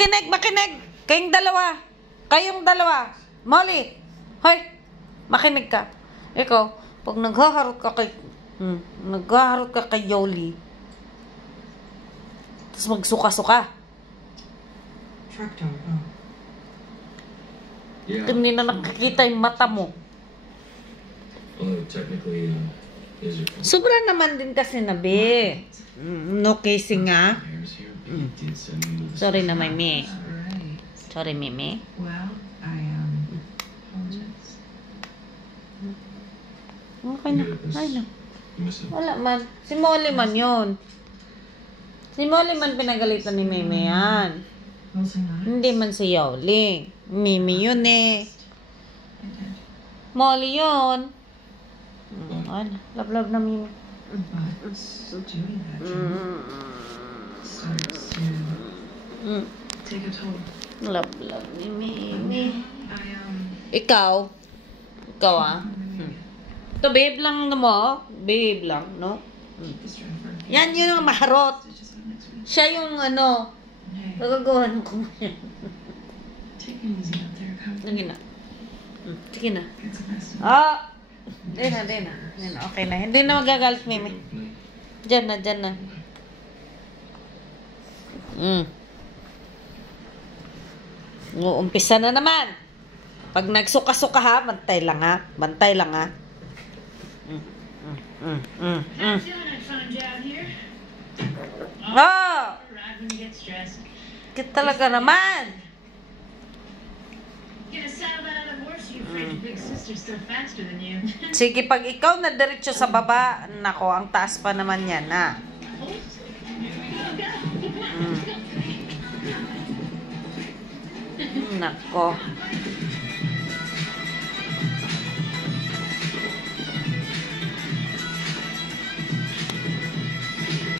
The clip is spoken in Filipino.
Makinig! Kayong dalawa. Molly! Hoy! Makinig ka. Ikaw, pag naghaharot ka kay Yoli, tapos magsuka-suka. Hindi na nakikita yung mata mo. Sobra naman din kasi nabi. No kissing nga. Sorry na, Mimi. Sorry, Mimi. Well, I apologize. Okay na. Ay na. Wala man. Si Molly man yun. Si Molly man pinagalitan ni Mimi yan. Hindi man si Yoli. Mimi yun eh. Molly yun. Ay na. Love na Mimi. But doing that starts to take a toll. Love ni Mimi. I Ikaw ah. Ito, babe lang mo. Babe lang, no? Yan yun ang maharot. Siya yung ano. Nagagawa ng kumain. Sige na. Sige na. Ah! Di na. Okay na. Hindi na magagalit, Mimi. Diyan na. Umpisa na naman. Pag nagsuka-suka ha, bantay lang ha. Oh! Kit talaga naman. Sige, pag ikaw na diretso sa baba, nako, ang taas pa naman yan, ha? Nako.